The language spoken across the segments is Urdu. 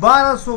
1200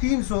300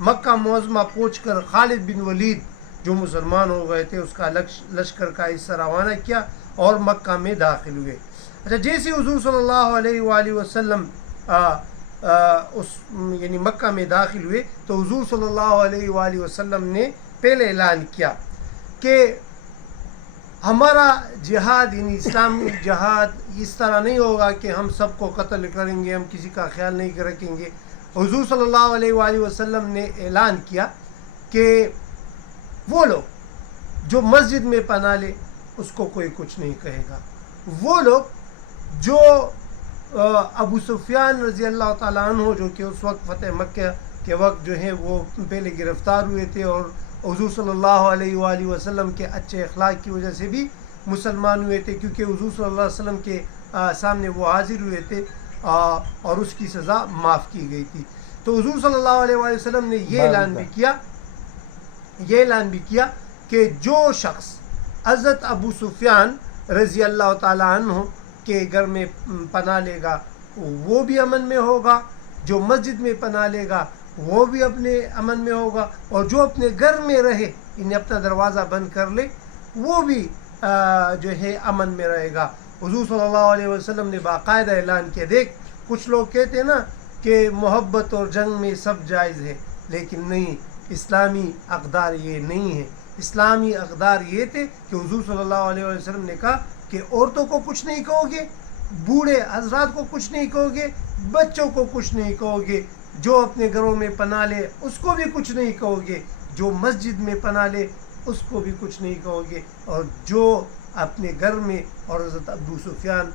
مکہ معظمہ پہنچ کر خالد بن ولید جو مسلمان ہو گئے تھے اس کا لشکر کا حصہ روانہ کیا اور مکہ میں داخل ہوئے. اچھا جیسے حضور صلی اللہ علیہ وآلہ وسلم اس یعنی مکہ میں داخل ہوئے تو حضور صلی اللہ علیہ وآلہ وسلم نے پہلے اعلان کیا کہ ہمارا جہاد یعنی اسلامی جہاد اس طرح نہیں ہوگا کہ ہم سب کو قتل کریں گے, ہم کسی کا خیال نہیں رکھیں گے. حضور صلی اللہ علیہ وآلہ وسلم نے اعلان کیا کہ وہ لوگ جو مسجد میں پناہ لے اس کو کوئی کچھ نہیں کہے گا. وہ لوگ جو ابو سفیان رضی اللہ تعالیٰ عنہ جو کہ اس وقت فتح مکہ کے وقت جو ہے وہ پہلے گرفتار ہوئے تھے اور حضور صلی اللہ علیہ وآلہ وسلم کے اچھے اخلاق کی وجہ سے بھی مسلمان ہوئے تھے, کیونکہ حضور صلی اللہ علیہ وسلم کے سامنے وہ حاضر ہوئے تھے اور اس کی سزا معاف کی گئی تھی. تو حضور صلی اللہ علیہ وآلہ وسلم نے یہ اعلان بھی کیا کہ جو شخص حضرت ابو سفیان رضی اللہ تعالیٰ عنہ کے گھر میں پناہ لے گا وہ بھی امن میں ہوگا, جو مسجد میں پناہ لے گا وہ بھی اپنے امن میں ہوگا, اور جو اپنے گھر میں رہے انہیں اپنا دروازہ بند کر لے وہ بھی جو ہے امن میں رہے گا. حضور صلی اللہ علیہ وسلم نے باقاعدہ اعلان کیا. دیکھ کچھ لوگ کہتے ہیں نا کہ محبت اور جنگ میں سب جائز ہے, لیکن نہیں, اسلامی اقدار یہ نہیں ہے. اسلامی اقدار یہ تھے کہ حضور صلی اللہ علیہ وسلم نے کہا کہ عورتوں کو کچھ نہیں کہو گے, بوڑھے حضرات کو کچھ نہیں کہو گے, بچوں کو کچھ نہیں کہو گے, جو اپنے گھروں میں پناہ لے اس کو بھی کچھ نہیں کہو گے, جو مسجد میں پناہ لے اس کو بھی کچھ نہیں کہو گے, اور جو اپنے گھر میں اور حضرت ابو سفیان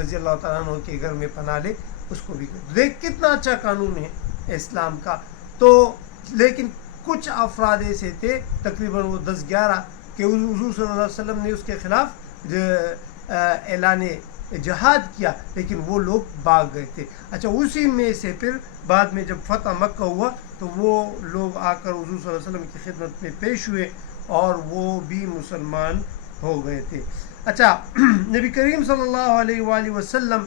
رضی اللہ تعالیٰ عنہ کے گھر میں پناہ لے اس کو بھی. دیکھ کتنا اچھا قانون ہے اسلام کا. تو لیکن کچھ افراد ایسے تھے تقریباً وہ 10-11 کہ حضور صلی اللہ علیہ وسلم نے اس کے خلاف اعلان جہاد کیا, لیکن وہ لوگ بھاگ گئے تھے. اچھا اسی میں سے پھر بعد میں جب فتح مکہ ہوا تو وہ لوگ آ کر حضور صلی اللہ علیہ وسلم کی خدمت میں پیش ہوئے اور وہ بھی مسلمان ہو گئے تھے. اچھا نبی کریم صلی اللہ علیہ وآلہ وسلم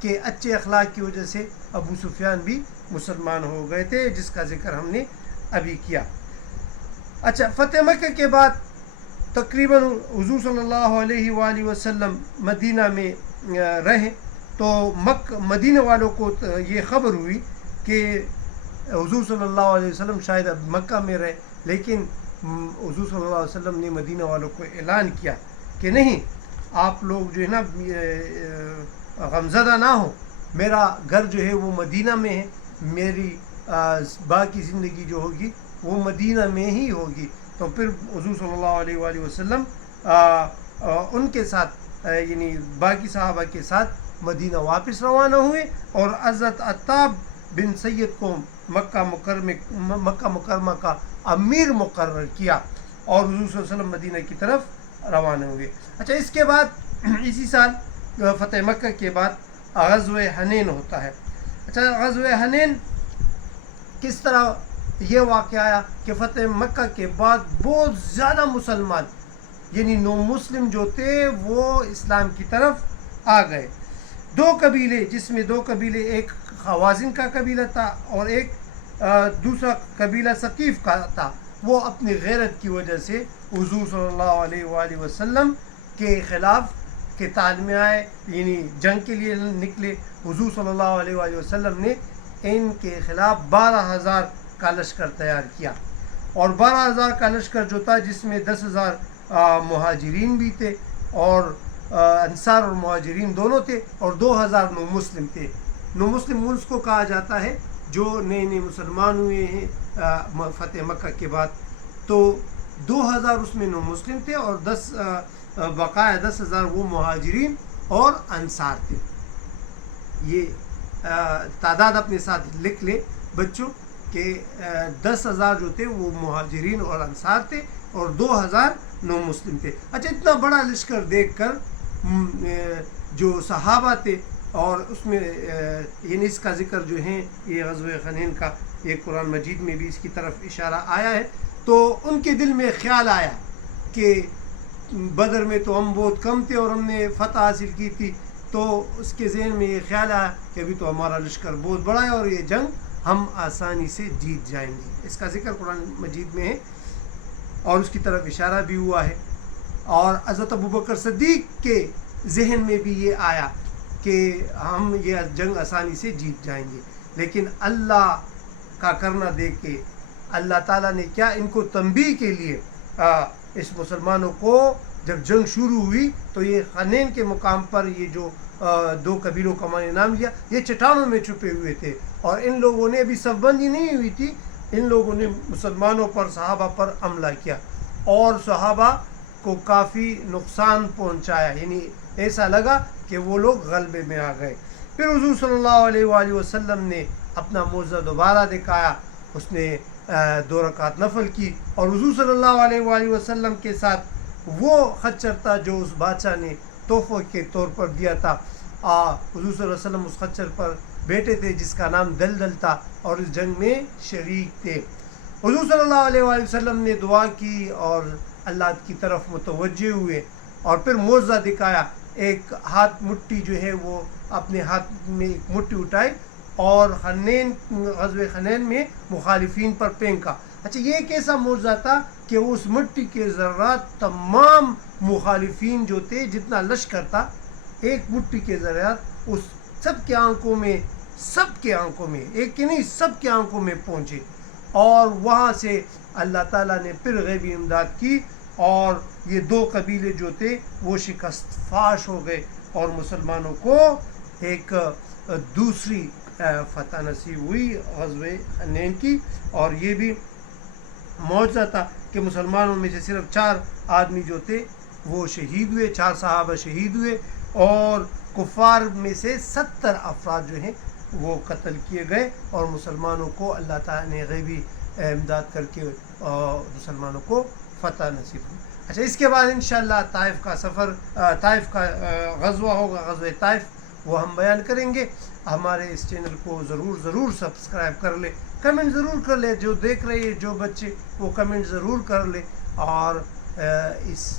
کے اچھے اخلاق کی وجہ سے ابو سفیان بھی مسلمان ہو گئے تھے, جس کا ذکر ہم نے ابھی کیا. اچھا فتح مکہ کے بعد تقریباً حضور صلی اللہ علیہ وآلہ وسلم مدینہ میں رہے تو مدینہ والوں کو یہ خبر ہوئی کہ حضور صلی اللہ علیہ وسلم شاید اب مکہ میں رہے, لیکن حضور صلی اللہ علیہ وسلم نے مدینہ والوں کو اعلان کیا کہ نہیں, آپ لوگ جو ہے نا غمزدہ نہ ہو, میرا گھر جو ہے وہ مدینہ میں ہے, میری باقی زندگی جو ہوگی وہ مدینہ میں ہی ہوگی. تو پھر حضور صلی اللہ علیہ وآلہ وسلم ان کے ساتھ یعنی باقی صحابہ کے ساتھ مدینہ واپس روانہ ہوئے اور حضرت عتاب بن سید کو مکہ مکرمہ کا امیر مقرر کیا اور حضور صلی اللہ علیہ وسلم مدینہ کی طرف روانہ ہوئے. اچھا اس کے بعد اسی سال فتح مکہ کے بعد غزوہ حنین ہوتا ہے. اچھا غزوہ حنین کس طرح یہ واقعہ آیا کہ فتح مکہ کے بعد بہت زیادہ مسلمان یعنی نو مسلم جو تھے وہ اسلام کی طرف آ گئے. 2 قبیلے, جس میں 2 قبیلے, ایک خوازن کا قبیلہ تھا اور ایک دوسرا قبیلہ ثقیف کا تھا, وہ اپنی غیرت کی وجہ سے حضور صلی اللہ علیہ وآلہ وسلم کے خلاف قتال میں آئے, یعنی جنگ کے لیے نکلے. حضور صلی اللہ علیہ وآلہ وسلم نے ان کے خلاف 12,000 کا لشکر تیار کیا اور 12,000 کا لشکر جو تھا جس میں 10,000 مہاجرین بھی تھے اور انصار اور مہاجرین دونوں تھے اور 2,000 نو مسلم تھے. نو مسلم اس کو کہا جاتا ہے جو نئے مسلمان ہوئے ہیں فتح مکہ کے بعد. تو 2,000 اس میں نو مسلم تھے اور بقایا 10,000 وہ مہاجرین اور انصار تھے. یہ تعداد اپنے ساتھ لکھ لے بچوں کہ 10,000 جو تھے وہ مہاجرین اور انصار تھے اور 2,000 نو مسلم تھے. اچھا اتنا بڑا لشکر دیکھ کر جو صحابہ تھے اور اس میں یعنی اس کا ذکر جو ہے یہ غزوہ حنین کا یہ قرآن مجید میں بھی اس کی طرف اشارہ آیا ہے, تو ان کے دل میں خیال آیا کہ بدر میں تو ہم بہت کم تھے اور ہم نے فتح حاصل کی تھی, تو اس کے ذہن میں یہ خیال آیا کہ ابھی تو ہمارا لشکر بہت بڑا ہے اور یہ جنگ ہم آسانی سے جیت جائیں گے. اس کا ذکر قرآن مجید میں ہے اور اس کی طرف اشارہ بھی ہوا ہے. اور حضرت ابوبکر صدیق کے ذہن میں بھی یہ آیا کہ ہم یہ جنگ آسانی سے جیت جائیں گے. لیکن اللہ کا کرنا دیکھ کے اللہ تعالیٰ نے کیا ان کو تنبیہ کے لیے اس مسلمانوں کو جب جنگ شروع ہوئی تو یہ حنین کے مقام پر یہ جو دو قبیلوں کا میں نے نام لیا یہ چٹانوں میں چھپے ہوئے تھے اور ان لوگوں نے ابھی صف بندی نہیں ہوئی تھی. ان لوگوں نے مسلمانوں پر صحابہ پر حملہ کیا اور صحابہ کو کافی نقصان پہنچایا. یعنی ایسا لگا کہ وہ لوگ غلبے میں آ گئے. پھر حضور صلی اللہ علیہ وآلہ وسلم نے اپنا معجزہ دوبارہ دکھایا. اس نے 2 رکعت نفل کی اور حضور صلی اللہ علیہ وآلہ وسلم کے ساتھ وہ خچر تھا جو اس بادشاہ نے تحفے کے طور پر دیا تھا. حضور صلی اللہ علیہ وسلم اس خچر پر بیٹھے تھے جس کا نام دلدل تھا اور اس جنگ میں شریک تھے. حضور صلی اللہ علیہ وآلہ وسلم نے دعا کی اور اللہ کی طرف متوجہ ہوئے اور پھر معجزہ دکھایا. ایک ہاتھ مٹھی جو ہے وہ اپنے ہاتھ میں ایک مٹھی اٹھائی اور غزوہ حنین میں مخالفین پر پھینکا. اچھا یہ ایک ایسا معجزہ تھا کہ اس مٹی کے ذرات تمام مخالفین جو تھے جتنا لشکر تھا ایک مٹی کے ذرات اس سب کے آنکھوں میں ایک کی نہیں سب کے آنکھوں میں پہنچے اور وہاں سے اللہ تعالیٰ نے پھر غیبی امداد کی اور یہ 2 قبیلے جو تھے وہ شکست فاش ہو گئے اور مسلمانوں کو ایک دوسری فتح نصیب ہوئی غزوہ حنین کی. اور یہ بھی معجزہ تھا کہ مسلمانوں میں سے صرف 4 آدمی جو تھے وہ شہید ہوئے, 4 صحابہ شہید ہوئے اور کفار میں سے 70 افراد جو ہیں وہ قتل کیے گئے اور مسلمانوں کو اللہ تعالیٰ نے غیبی امداد کر کے مسلمانوں کو فتح نصیب ہوئی. اچھا اس کے بعد انشاءاللہ طائف کا سفر طائف کا غزوہ ہوگا, غزوہ طائف, وہ ہم بیان کریں گے. ہمارے اس چینل کو ضرور سبسکرائب کر لے, کمنٹ ضرور کر لے. جو دیکھ رہے ہیں جو بچے وہ کمنٹ ضرور کر لے اور اس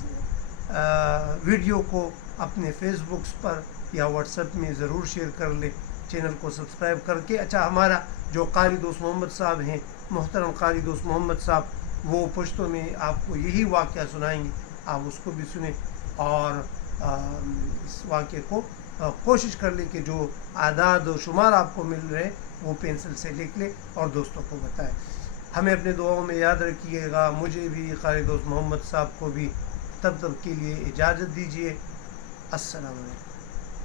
ویڈیو کو اپنے فیس بکس پر یا واٹس ایپ میں ضرور شیئر کر لے چینل کو سبسکرائب کر کے. اچھا ہمارا جو قاری دوست محمد صاحب ہیں, محترم قاری دوست محمد صاحب, وہ پشتوں میں آپ کو یہی واقعہ سنائیں گے, آپ اس کو بھی سنیں اور اس واقعے کو کوشش کر لیں کہ جو اعداد و شمار آپ کو مل رہے وہ پینسل سے لکھ لیں اور دوستوں کو بتائیں. ہمیں اپنے دعاؤں میں یاد رکھیے گا. مجھے بھی قاری دوست محمد صاحب کو بھی تب کے لیے اجازت دیجیے. السلام علیکم.